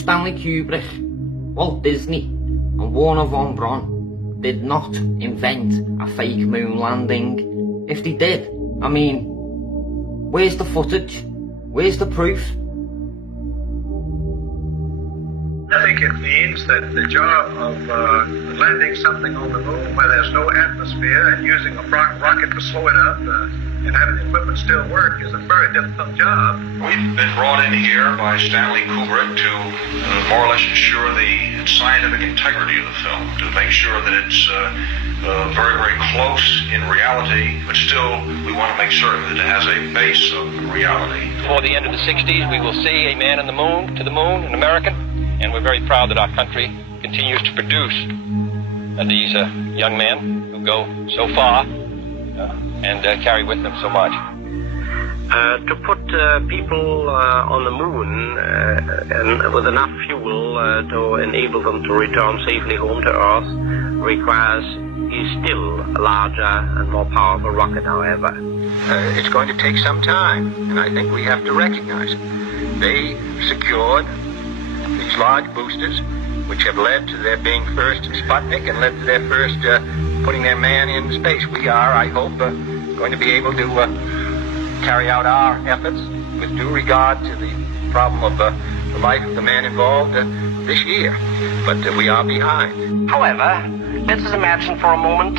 Stanley Kubrick, Walt Disney, and Warner von Braun did not invent a fake moon landing. If they did, I mean, where's the footage? Where's the proof? I think it means that the job of landing something on the moon where there's no atmosphere and using a rocket to slow it up and having the equipment still work is a very difficult job. We've been brought in here by Stanley Kubrick to more or less ensure the scientific integrity of the film, to make sure that it's very, very close in reality, but still we want to make certain that it has a base of reality. Before the end of the 60s, we will see a man on the moon, to the moon, an American, and we're very proud that our country continues to produce these young men who go so far and carry with them so much. To put people on the moon and with enough fuel to enable them to return safely home to Earth requires still a larger and more powerful rocket, however. It's going to take some time, and I think we have to recognize it. They secured these large boosters, which have led to their being first in Sputnik and led to their first putting their man in space. We are, I hope, going to be able to carry out our efforts with due regard to the problem of the life of the man involved this year. But we are behind. However, let us imagine for a moment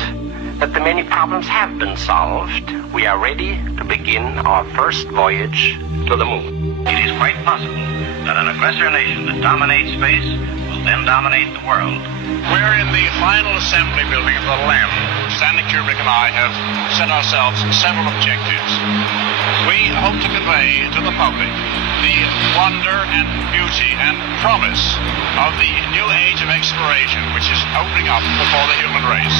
that the many problems have been solved. We are ready to begin our first voyage to the moon. It is quite possible that an aggressor nation that dominates space will then dominate the world. We're in the final assembly building of the LEM. Stanley Kubrick and I have set ourselves several objectives. We hope to convey to the public the wonder and beauty and promise of the new age of exploration which is opening up before the human race.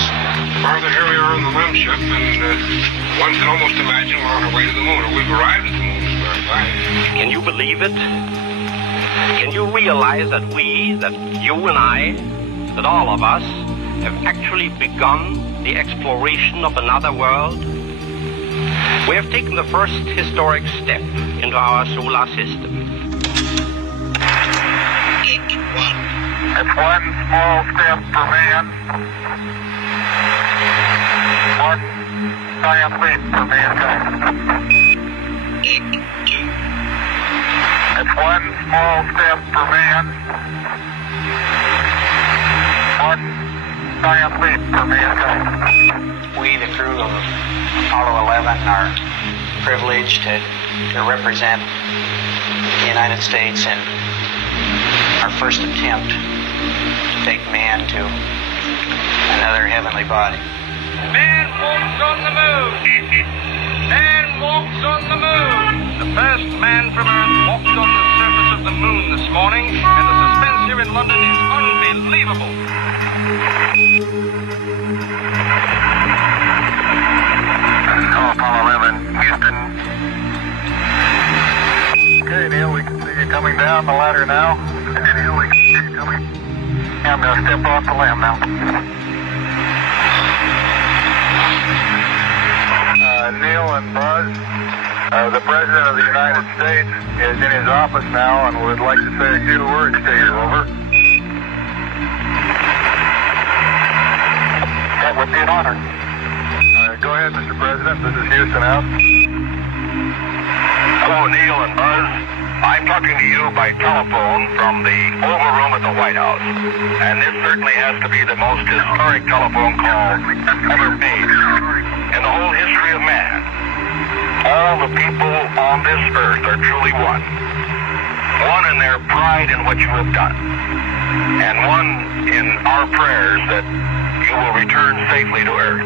Farther, here we are on the LEM ship, and one can almost imagine we're on our way to the moon, or we've arrived at the moon, as a matter of fact. Can you believe it? Can you realize that we, that you and I, that all of us, have actually begun the exploration of another world? We have taken the first historic step into our solar system. It's one small step for man, one giant leap for mankind. It's one small step for man, one giant leap for mankind. We, the crew of Apollo 11, are privileged to represent the United States in our first attempt to take man to another heavenly body. Man walks on the moon! Man walks on the moon! The first man from Earth walked on the surface of the moon this morning, and the suspense here in London is unbelievable. Apollo 11, Houston. Okay, Neil, we can see you coming down the ladder now. Okay, Neil, we can see you coming. I'm going to step off the LEM now. Neil and Buzz, the President of the United States is in his office now and would like to say a few words to you. Over. That would be an honor. Go ahead, Mr. President. This is Houston out. Hello, Neil and Buzz. I'm talking to you by telephone from the Oval Room at the White House. And this certainly has to be the most historic telephone call ever made in the whole history of man. All the people on this earth are truly one. One in their pride in what you have done. And one in our prayers that you will return safely to Earth.